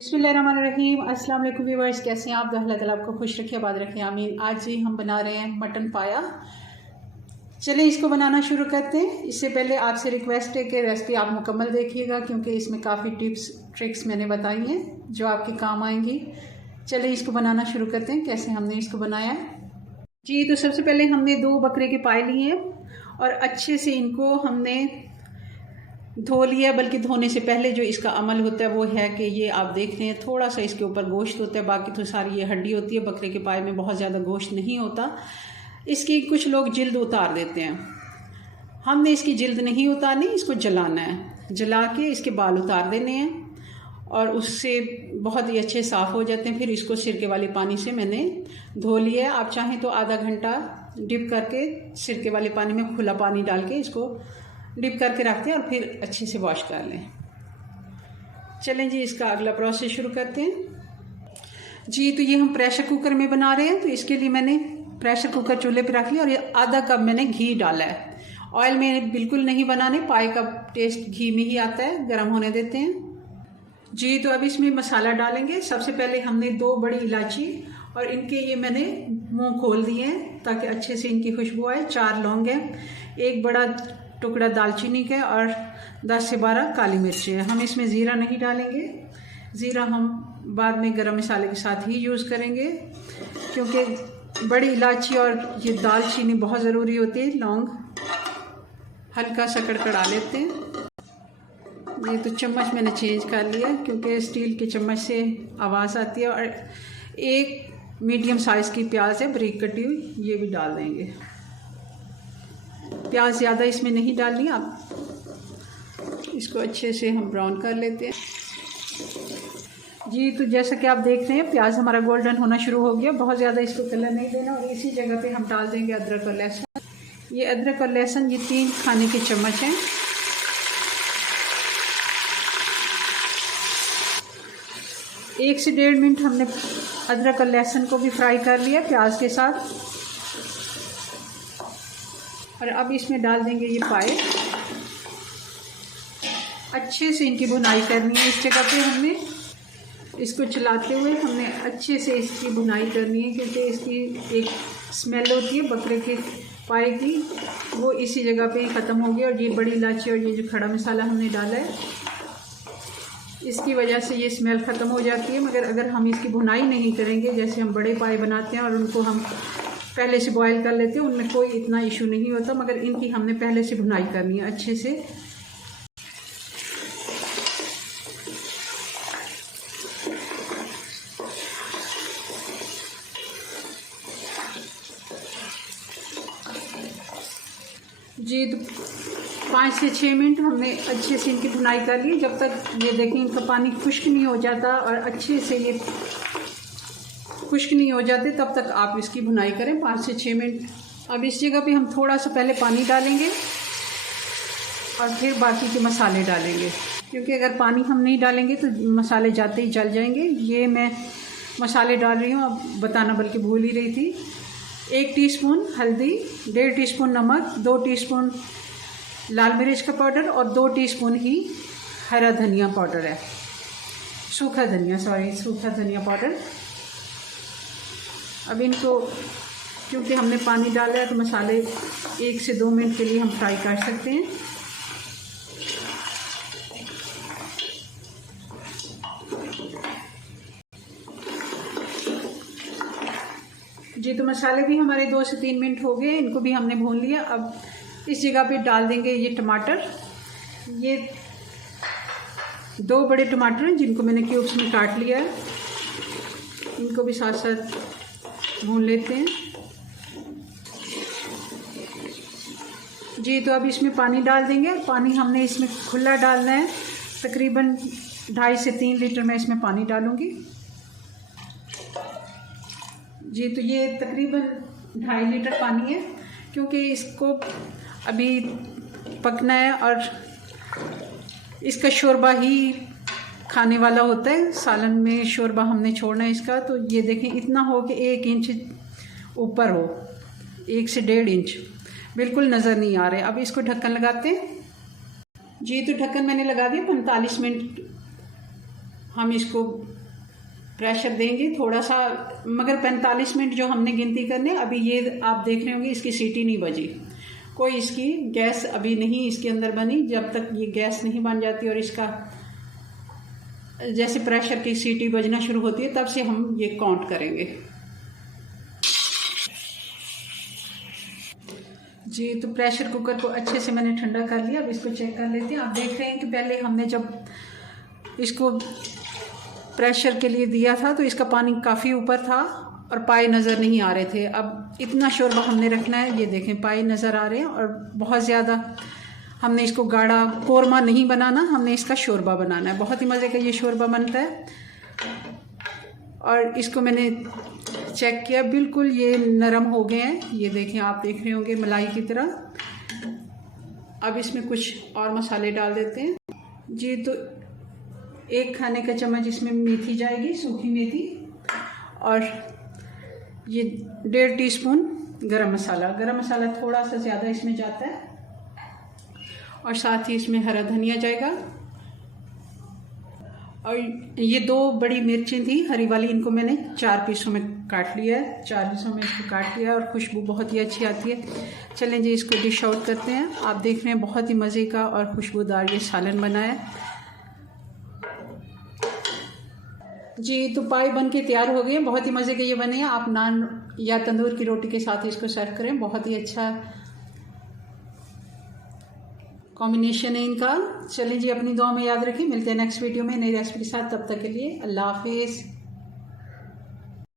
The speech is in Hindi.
बिस्मिल्लाहिर्रहमानिर्रहीम। अस्सलाम वालेकुम व्यूअर्स, कैसे हैं आप? अल्लाह ताला आपको खुश रखे, आबाद रखे, आमीन। आज ही हम बना रहे हैं मटन पाया। चलिए इसको बनाना शुरू करते हैं। इससे पहले आपसे रिक्वेस्ट है कि रेसिपी आप मुकम्मल देखिएगा, क्योंकि इसमें काफ़ी टिप्स ट्रिक्स मैंने बताई हैं जो आपके काम आएंगी। चलिए इसको बनाना शुरू करते हैं, कैसे हमने इसको बनाया जी। तो सबसे पहले हमने 2 बकरे के पाए लिए हैं और अच्छे से इनको हमने धो लिया। बल्कि धोने से पहले जो इसका अमल होता है वो है कि ये आप देख रहे हैं थोड़ा सा इसके ऊपर गोश्त होता है, बाकी तो सारी ये हड्डी होती है। बकरे के पाए में बहुत ज़्यादा गोश्त नहीं होता। इसकी कुछ लोग जिल्द उतार देते हैं, हमने इसकी जिल्द नहीं उतारनी, इसको जलाना है। जला के इसके बाल उतार देने हैं और उससे बहुत ही अच्छे साफ़ हो जाते हैं। फिर इसको सिरके वाले पानी से मैंने धो लिया है। आप चाहें तो आधा घंटा डिप करके सिरके वाले पानी में खुला पानी डाल के इसको डिप करके रखते हैं और फिर अच्छे से वॉश कर लें। चलें जी, इसका अगला प्रोसेस शुरू करते हैं जी। तो ये हम प्रेशर कुकर में बना रहे हैं, तो इसके लिए मैंने प्रेशर कुकर चूल्हे पे रख लिया और ये आधा कप मैंने घी डाला है। ऑयल में बिल्कुल नहीं बनाने, पाए का टेस्ट घी में ही आता है। गर्म होने देते हैं जी। तो अब इसमें मसाला डालेंगे। सबसे पहले हमने 2 बड़ी इलायची और इनके ये मैंने मुंह खोल दिए हैं ताकि अच्छे से इनकी खुशबू आए। 4 लौंग है, 1 बड़ा टुकड़ा दालचीनी का और 10 से 12 काली मिर्ची है। हम इसमें ज़ीरा नहीं डालेंगे, ज़ीरा हम बाद में गरम मसाले के साथ ही यूज़ करेंगे, क्योंकि बड़ी इलायची और ये दालचीनी बहुत ज़रूरी होती है। लौंग हल्का सा कड़कड़ा लेते हैं। ये तो चम्मच मैंने चेंज कर लिया क्योंकि स्टील के चम्मच से आवाज़ आती है। और 1 मीडियम साइज़ की प्याज है बारीक कटी हुई, ये भी डाल देंगे। प्याज ज़्यादा इसमें नहीं डालनी, आप इसको अच्छे से हम ब्राउन कर लेते हैं जी। तो जैसा कि आप देख रहे हैं प्याज हमारा गोल्डन होना शुरू हो गया। बहुत ज़्यादा इसको कलर नहीं देना। और इसी जगह पे हम डाल देंगे अदरक और लहसुन। ये अदरक और लहसुन ये 3 खाने के चम्मच हैं। 1 से 1.5 मिनट हमने अदरक और लहसुन को भी फ्राई कर लिया प्याज के साथ। और अब इसमें डाल देंगे ये पाए। अच्छे से इनकी भुनाई करनी है। इस जगह पे हमने इसको चलाते हुए हमने अच्छे से इसकी भुनाई करनी है, क्योंकि इसकी एक स्मेल होती है बकरे के पाए की, वो इसी जगह पे ही ख़त्म होगी। और ये बड़ी इलायची और ये जो खड़ा मसाला हमने डाला है, इसकी वजह से ये स्मेल ख़त्म हो जाती है। मगर अगर हम इसकी भुनाई नहीं करेंगे, जैसे हम बड़े पाए बनाते हैं और उनको हम पहले से बॉईल कर लेते हैं, उनमें कोई इतना इशू नहीं होता। मगर इनकी हमने पहले से भुनाई करनी है अच्छे से। जी, तो 5 से 6 मिनट हमने अच्छे से इनकी भुनाई कर ली। जब तक ये देखें इनका पानी खुश्क नहीं हो जाता और अच्छे से ये खुश्क नहीं हो जाते, तब तक आप इसकी भुनाई करें 5 से 6 मिनट। अब इस जगह पे हम थोड़ा सा पहले पानी डालेंगे और फिर बाकी के मसाले डालेंगे, क्योंकि अगर पानी हम नहीं डालेंगे तो मसाले जाते ही जल जाएंगे। ये मैं मसाले डाल रही हूँ, अब बताना बल्कि भूल ही रही थी। 1 टीस्पून हल्दी, 1.5 टीस्पून नमक, 2 टीस्पून लाल मिर्च का पाउडर और 2 टीस्पून ही हरा धनिया पाउडर है, सूखा धनिया पाउडर। अब इनको क्योंकि हमने पानी डाला है तो मसाले 1 से 2 मिनट के लिए हम फ्राई कर सकते हैं जी। तो मसाले भी हमारे 2 से 3 मिनट हो गए, इनको भी हमने भून लिया। अब इस जगह पे डाल देंगे ये टमाटर। ये 2 बड़े टमाटर हैं जिनको मैंने क्यूब्स में काट लिया है, इनको भी साथ साथ भून लेते हैं जी। तो अब इसमें पानी डाल देंगे। पानी हमने इसमें खुला डालना है, तकरीबन 2.5 से 3 लीटर मैं इसमें पानी डालूँगी जी। तो ये तकरीबन 2.5 लीटर पानी है, क्योंकि इसको अभी पकना है और इसका शोरबा ही खाने वाला होता है। सालन में शोरबा हमने छोड़ना है इसका। तो ये देखें इतना हो कि 1 इंच ऊपर हो, 1 से 1.5 इंच, बिल्कुल नज़र नहीं आ रहे। अब इसको ढक्कन लगाते हैं जी। तो ढक्कन मैंने लगा दिया। 45 मिनट हम इसको प्रेशर देंगे थोड़ा सा, मगर 45 मिनट जो हमने गिनती करने, अभी ये आप देख रहे होंगे इसकी सीटी नहीं बजी, कोई इसकी गैस अभी नहीं इसके अंदर बनी। जब तक ये गैस नहीं बन जाती और इसका जैसे प्रेशर की सीटी बजना शुरू होती है, तब से हम ये काउंट करेंगे। जी, तो प्रेशर कुकर को अच्छे से मैंने ठंडा कर लिया। अब इसको चेक कर लेते हैं। आप देख रहे हैं कि पहले हमने जब इसको प्रेशर के लिए दिया था तो इसका पानी काफ़ी ऊपर था और पाए नज़र नहीं आ रहे थे। अब इतना शोरबा हमने रखना है, ये देखें पाए नज़र आ रहे हैं, और बहुत ज़्यादा हमने इसको गाढ़ा कोरमा नहीं बनाना, हमने इसका शोरबा बनाना है। बहुत ही मज़े का ये शोरबा बनता है। और इसको मैंने चेक किया, बिल्कुल ये नरम हो गए हैं, ये देखें, आप देख रहे होंगे मलाई की तरह। अब इसमें कुछ और मसाले डाल देते हैं। जी, तो 1 खाने का चम्मच इसमें मेथी जाएगी, सूखी मेथी, और ये 1.5 टीस्पून गरम मसाला। गरम मसाला थोड़ा सा ज़्यादा इसमें जाता है, और साथ ही इसमें हरा धनिया जाएगा। और ये 2 बड़ी मिर्चें थी हरी वाली, इनको मैंने 4 पीसों में काट लिया है, 4 हिस्सों में इसको काट लिया, और खुशबू बहुत ही अच्छी आती है। चलें जी, इसको डिश आउट करते हैं। आप देख रहे हैं बहुत ही मज़े का और खुशबूदार ये सालन बना है। जी, तो पाए बन के तैयार हो गए, बहुत ही मज़े के ये बने हैं। आप नान या तंदूर की रोटी के साथ इसको सर्व करें, बहुत ही अच्छा कॉम्बिनेशन है इनका। चलिए जी, अपनी दुआ में याद रखें। मिलते हैं नेक्स्ट वीडियो में नई रेसिपी के साथ। तब तक के लिए अल्लाह हाफिज़।